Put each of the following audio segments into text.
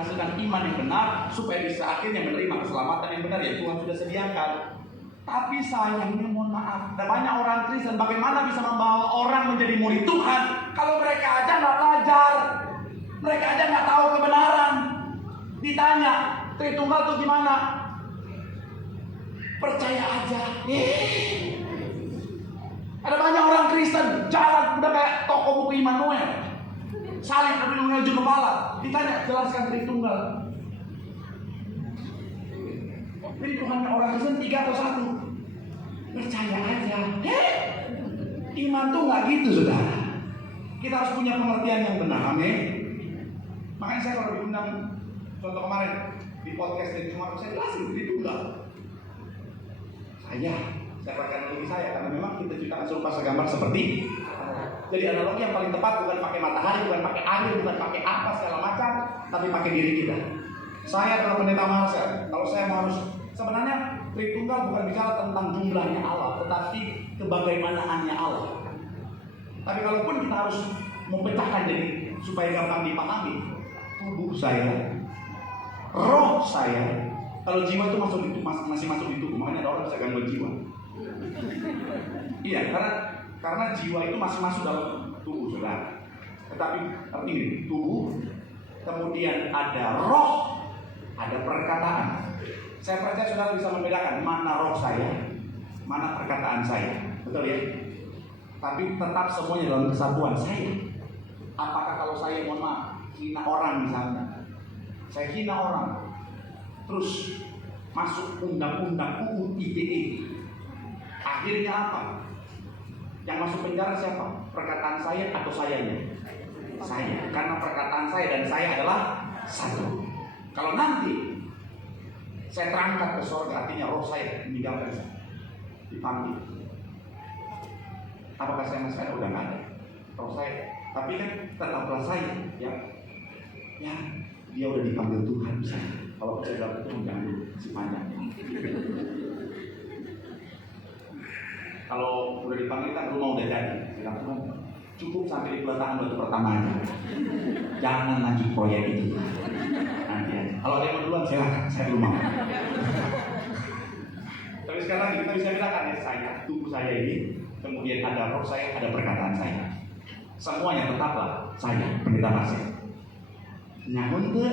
menghasilkan iman yang benar supaya bisa akhirnya menerima keselamatan yang benar yang Tuhan sudah sediakan. Tapi sayangnya, mohon maaf, ada banyak orang Kristen bagaimana bisa membawa orang menjadi murid Tuhan kalau mereka aja nggak belajar, mereka aja nggak tahu kebenaran. Ditanya Tritunggal itu gimana? Percaya aja. Ada banyak orang Kristen jalan udah kayak toko buku Immanuel, salib tapi menunjuk kepala. Ditanya jelaskan Tritunggal. Jadi Tuhan orang Kristen 3 atau 1? Percaya aja. Iman tuh nggak gitu, saudara. Kita harus punya pengertian yang benar. Amin. Makanya saya kalau diundang, contoh kemarin di podcast dari Sumatera, saya jelasin Tritunggal. Saya pakai analogi saya karena memang kita ciptakan serupa segambar seperti. Jadi analogi yang paling tepat bukan pakai matahari, bukan pakai angin, bukan pakai apa segala macam, tapi pakai diri kita. Saya adalah pendeta Marcel. Kalau saya mau harus sebenarnya Tritunggal bukan bicara tentang jumlahnya Allah, tetapi kebagaimanaannya Allah. Tapi kalaupun kita harus memecahkan jadi supaya gampang dipahami, tubuh saya, roh saya, kalau jiwa itu masih masuk di tubuh, makanya ada orang bisa gangguan jiwa. Iya, karena jiwa itu masih masuk dalam tubuh, saudara. Tetapi ini tubuh, kemudian ada roh, ada perkataan. Saya percaya saudara bisa membedakan mana roh saya, mana perkataan saya, betul ya? Tapi tetap semuanya dalam kesatuan saya. Apakah kalau saya mohon maaf hina orang misalnya, saya hina orang, terus masuk undang-undang UU ITE, akhirnya apa? Yang masuk penjara siapa? Perkataan saya atau sayanya? Saya, karena perkataan saya dan saya adalah satu. Kalau nanti saya terangkat ke surga, artinya roh saya meninggalkan saya, dipanggil. Apakah saya masih ada? Udah nggak ada roh saya. Tapi kan tetaplah saya, ya dia udah dipanggil Tuhan. Kalau percaya dalam itu jangan dulu, masih panjang. Kalau udah dipanggil kan rumah udah jadi. Bilang Tuhan, cukup sampai di peletakan batu pertama aja. Jangan lanjut proyek itu. Nanti aja. Kalau ada yang duluan silakan, saya belum mau. Tapi sekali lagi kita bisa bilang ya saya, tubuh saya ini, kemudian ada roh saya, ada perkataan saya. Semuanya tetaplah saya, pendeta Marcel. Nyahun ke?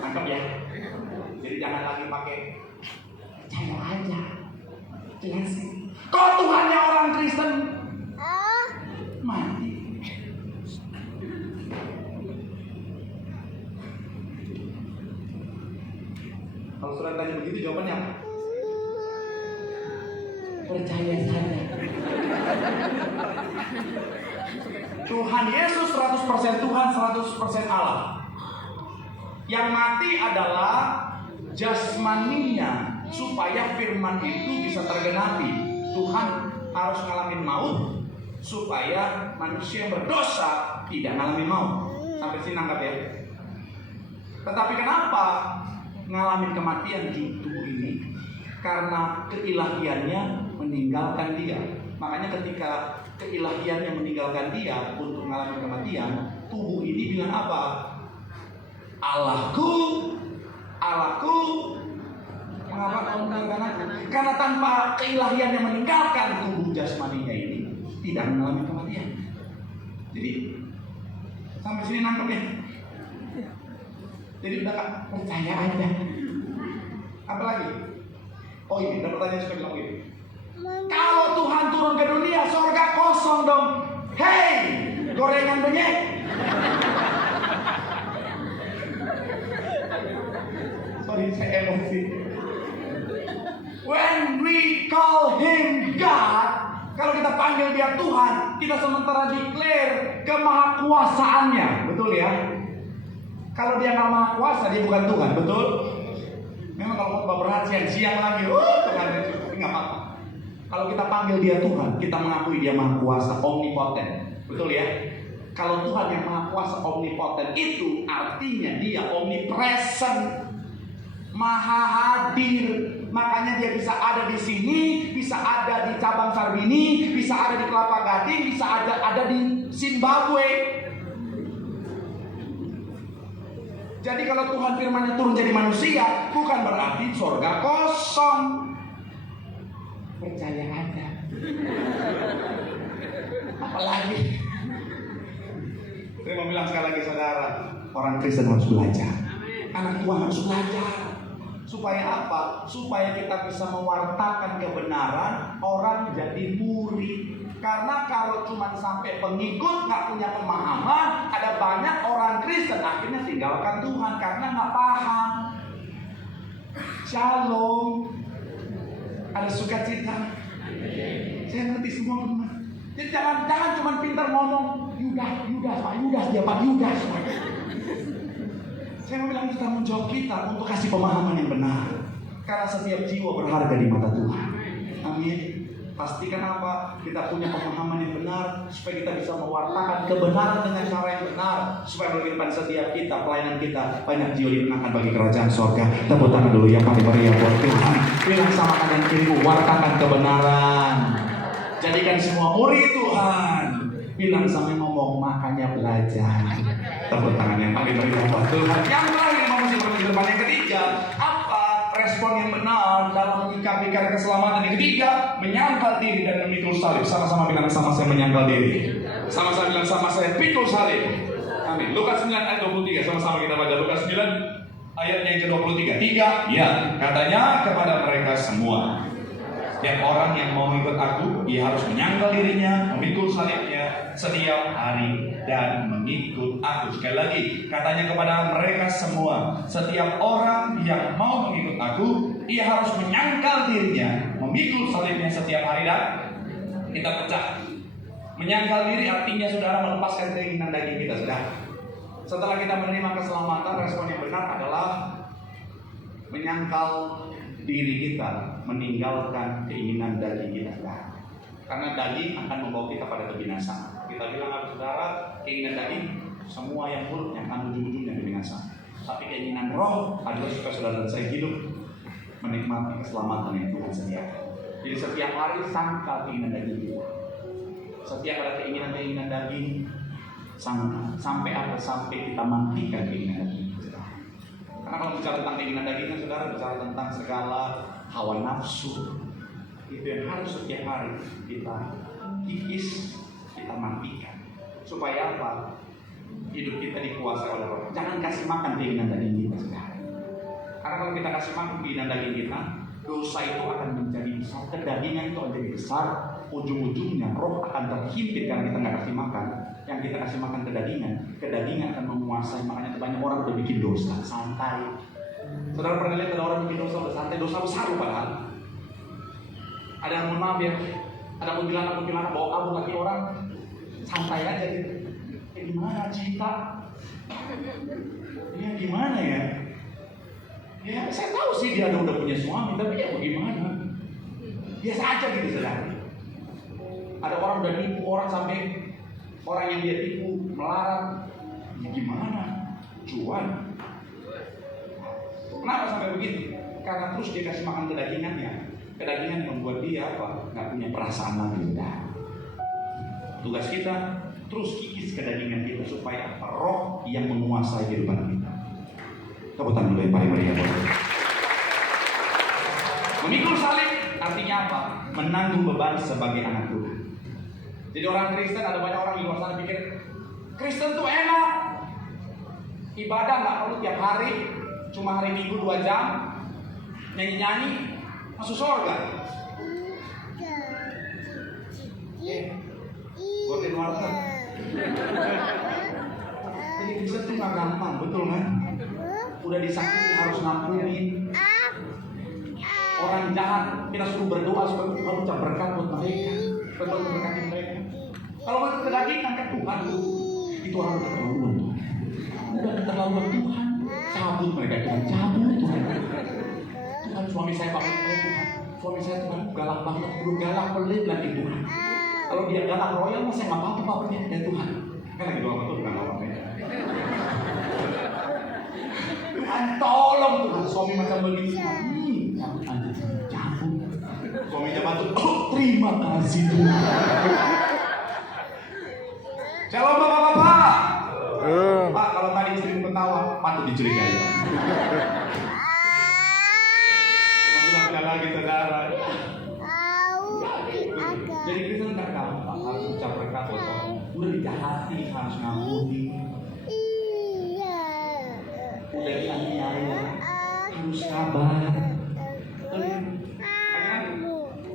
Tangkap ya. Jadi jangan lagi pakai percaya aja. Jelasin. Kok Tuhannya orang Kristen mati? Kalau sudah tanya begitu jawabannya apa? Percaya saja. Tuhan Yesus 100% Tuhan, 100% Allah. Yang mati adalah jasmaninya supaya firman itu bisa tergenapi. Tuhan harus ngalamin maut supaya manusia yang berdosa tidak ngalamin maut. Sampai sini nangkap ya. Tetapi kenapa ngalamin kematian di tubuh ini? Karena keilahiannya meninggalkan dia. Makanya ketika keilahiannya meninggalkan dia untuk mengalami kematian, tubuh ini bilang apa? Allahku, mengapa kau meninggalkan aku? Karena tanpa keilahian yang meninggalkan tubuh jasmaninya ini tidak mengalami kematian. Jadi sampai sini nangkep ya. Jadi udah percaya aja. Apa lagi? Oh ini, ada pertanyaan suka bilang begini. Kalau Tuhan turun ke dunia, surga kosong dong. Hei, gorengan benyek. Sorry, saya emosi. When we call Him God, kalau kita panggil Dia Tuhan, kita sementara declare kemahakuasaannya, betul ya? Kalau Dia nggak maha kuasa, Dia bukan Tuhan, betul? Memang kalau mau berat siang lagi, Tuhan itu nggak apa-apa. Kalau kita panggil Dia Tuhan, kita mengakui Dia maha kuasa, omnipoten, betul ya? Kalau Tuhan yang maha kuasa, omnipoten itu artinya Dia omnipresent, maha hadir. Makanya Dia bisa ada di sini, bisa ada di cabang Sarbini, bisa ada di Kelapa Gading, bisa ada di Zimbabwe. Jadi kalau Tuhan firman-Nya turun jadi manusia, bukan berarti surga kosong. Percaya aja. Apalagi saya mau bilang sekali lagi saudara, orang Kristen harus belajar. Anak Tuhan harus belajar. Supaya apa? Supaya kita bisa mewartakan kebenaran, orang jadi murid. Karena kalau cuma sampai pengikut nggak punya pemahaman, ada banyak orang Kristen akhirnya tinggalkan Tuhan karena nggak paham. Shalom. Ada sukacita. Saya ngerti semua teman. Jadi jangan cuma pintar ngomong Yudas dia Pak Yudas. Saya mau bilang itu tanggung jawab kita untuk kasih pemahaman yang benar. Karena setiap jiwa berharga di mata Tuhan. Amin. Pastikan apa? Kita punya pemahaman yang benar supaya kita bisa mewartakan kebenaran dengan cara yang benar, supaya melalui depan setiap kita, pelayanan kita, banyak jiwa dimenangkan bagi kerajaan sorga. Tepuk tangan dulu yang paling meriah buat Tuhan. Bilang sama kanan kirimu, wartakan kebenaran. Jadikan semua murid Tuhan. Bilang sama yang ngomong, makanya belajar. Tepuk tangan yang paling meriah buat Tuhan. Yang terakhir mau masih berpikir depan yang ketiga, apa respon yang benar dalam menyikapi karya keselamatan? Yang ketiga, menyangkal diri dan memikul salib. Sama-sama bilang sama saya menyangkal diri. Sama-sama bilang sama saya pikul salib. Amin. Lukas 9 ayat 23. Sama-sama kita baca Lukas 9 ayat yang ke-23. 3, ya, katanya kepada mereka semua, setiap orang yang mau ikut aku, ia harus menyangkal dirinya, memikul salibnya setiap hari dan mengikut aku. Sekali lagi, katanya kepada mereka semua, setiap orang yang mau mengikut aku, ia harus menyangkal dirinya, memikul salibnya setiap hari dan kita pecah. Menyangkal diri artinya saudara melepaskan keinginan daging kita, saudara. Setelah kita menerima keselamatan, respon yang benar adalah menyangkal diri kita, meninggalkan keinginan daging kita. Karena daging akan membawa kita pada kebinasaan. Kita bilang saudara, keinginan daging semua yang buruk yang akan ujung-ujungnya kebinasaan. Tapi keinginan roh adalah supaya saudara dan saya hidup menikmati keselamatan yang Tuhan sediakan. Jadi setiap hari sangkal keinginan daging kita. Setiap ada keinginan daging, sampai kita matikan keinginan daging. Karena kalau bicara tentang keinginan daging, saudara bicara tentang segala hawa nafsu. Itu yang harus setiap hari kita kikis, kita matikan. Supaya apa? Hidup kita dikuasai oleh Roh. Jangan kasih makan keinginan daging kita, saudara. Karena kalau kita kasih makan keinginan daging kita, dosa itu akan menjadi besar, kedagingan itu akan jadi besar. Ujung-ujungnya roh akan terhimpit karena kita nggak kasih makan. Yang kita kasih makan kedagingan akan menguasai. Makanya banyak orang udah bikin dosa santai. Saudara pernah lihat ada orang bikin dosa udah santai, dosa besar padahal. Ada yang mohon maaf ya, ada kuntilanak bawa kabur lagi orang, santai aja gitu. Gimana cinta? Ya gimana ya? Ya saya tahu sih dia udah punya suami, tapi ya bagaimana? Biasa aja gitu saudara. Ada orang udah nipu orang sampai orang yang dia tipu melarang. Ya gimana? Cuan. Kenapa sampai begitu? Karena terus dia kasih makan kedagingannya. Kedagingan yang membuat dia apa? Nggak punya perasaan lagi. Tugas kita terus kikis kedagingan kita supaya roh yang menguasai kehidupan kita. Tepuk tangan dulu yang paling meriah. Memikul salib artinya apa? Menanggung beban sebagai anak Tuhan. Jadi orang Kristen, ada banyak orang di luar sana pikir Kristen tuh enak, ibadah nggak perlu tiap hari, cuma hari Minggu 2 jam, nyanyi-nyanyi, masuk surga. Buatin warteg. Jadi Kristen tuh nggak gampang, betul kan? Udah disakiti harus ngampunin. Orang jahat kita suruh berdoa supaya Tuhan ucap berkat buat mereka, betul memberkati mereka. Kalau mereka kedagingan kan Tuhan itu orang keterlaluan Tuhan. Udah keterlaluan Tuhan, cabut mereka Tuhan, cabut Tuhan. Tuhan suami saya pakai Tuhan, suami saya Tuhan galak banget, belum galak pelit lagi Tuhan. Kalau dia galak royal mah saya nggak apa-apa ya Tuhan. Kan lagi doa betul bukan apa ya. Tuhan tolong Tuhan suami macam begini cabut aja, cabut. Suaminya bantu, oh terima kasih Tuhan. Shalom bapak-bapak. Pak kalau tadi istri ketawa, patut dicurigai. Bilang lagi saudara. Jadi kita nggak gampang harus ucap berkat buat orang. Udah dijahati harus ngampuni. Udah dianiaya harus sabar.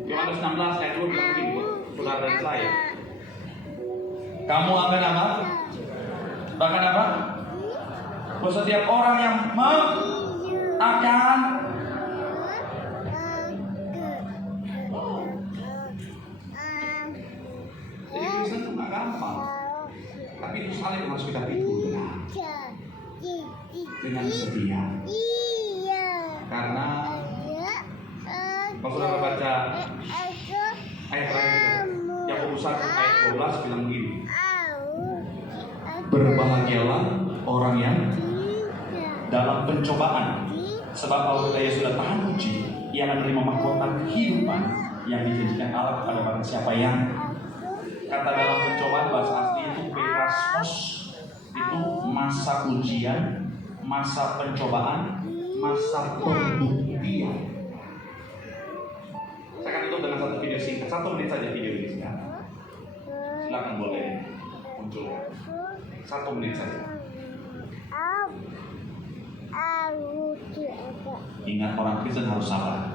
Yohanes 16 ayat 2 bilang begini buat saudara dan saya. Kamu akan apa? Bahkan apa? Buat setiap orang yang akan jadi Kristen itu nggak gampang. Tapi itu salib harus kita pikul dengan setia. Karena kalau saudara baca ayat terakhir Yakobus 1 ayat 12 bilang begini. Berbahagialah orang yang dalam pencobaan, sebab kalau dia sudah tahan uji, ia akan menerima mahkota kehidupan yang dijanjikan Allah kepada barang siapa yang. Kata dalam pencobaan bahasa asli itu perasmos, itu masa ujian, masa pencobaan, masa pembuktian. Saya akan tutup dengan satu video singkat, 1 menit saja video ini sekarang. Silakan boleh muncul 1 menit saja. Ingat orang Kristen harus sabar.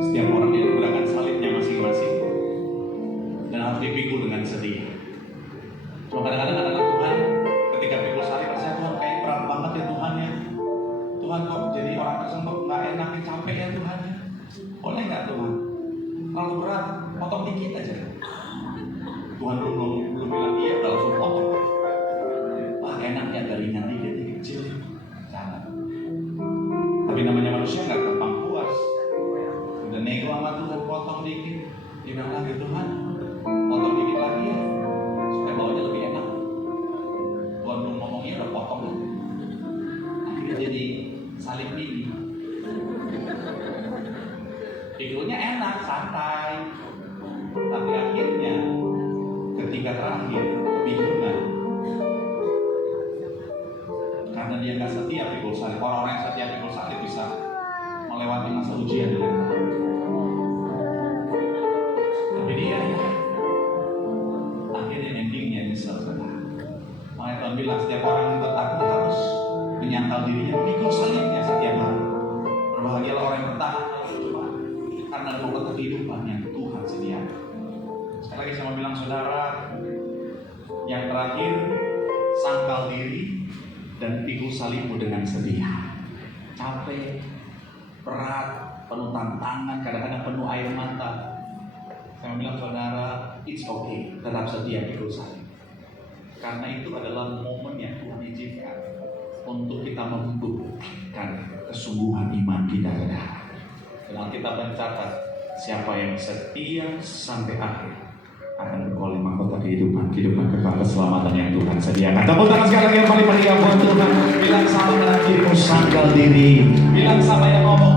Setiap orang dia menggunakan salibnya masing-masing dan harus dipikul dengan setia. Cuma kadang-kadang anak-anak Tuhan ketika pikul salib rasanya Tuhan kayak berat banget ya Tuhan ya. Tuhan kok jadi orang Kristen kok nggak enak, capek ya Tuhan ya. Boleh nggak Tuhan? Kalau berat, potong dikit aja. Tuhan belum bilang iya, udah langsung potong. Wah enak ya, agak ringan dikit, kecil. Jangan. Tapi namanya manusia nggak gampang puas. Udah nego sama Tuhan, potong dikit. Dia bilang lagi Tuhan, potong dikit lagi ya, supaya bawahnya lebih enak. Tuhan belum ngomong iya, udah potong lagi. Akhirnya jadi salib mini. Pikulnya enak, santai. Tapi akhirnya ketika terakhir kebingungan. Karena dia gak setia pikul salib. Orang-orang yang setia pikul salib bisa melewati masa ujian dengan baik. Tapi dia ya akhirnya endingnya nyesel. Makanya Tuhan bilang setiap orang yang takut harus menyangkal dirinya pikul salibnya setiap hari. Berbahagialah orang yang bertahan karena ada kehidupan yang Tuhan sediakan. Sekali lagi saya mau bilang saudara, yang terakhir sangkal diri dan pikul salibmu dengan setia. Capek, berat, penuh tantangan, kadang-kadang penuh air mata. Saya mau bilang saudara, it's okay, tetap setia pikul salib. Karena itu adalah momen yang Tuhan izinkan untuk kita membuktikan kesungguhan iman kita, saudara. Dalam kita mencatat siapa yang setia sampai akhir akan beroleh mahkota kehidupan kekal, keselamatan yang Tuhan sediakan. Tepuk tangan sekali lagi yang paling meriah buat Tuhan. Bilang sama dalam dirimu, sangkal diri. Bilang sama yang ngomong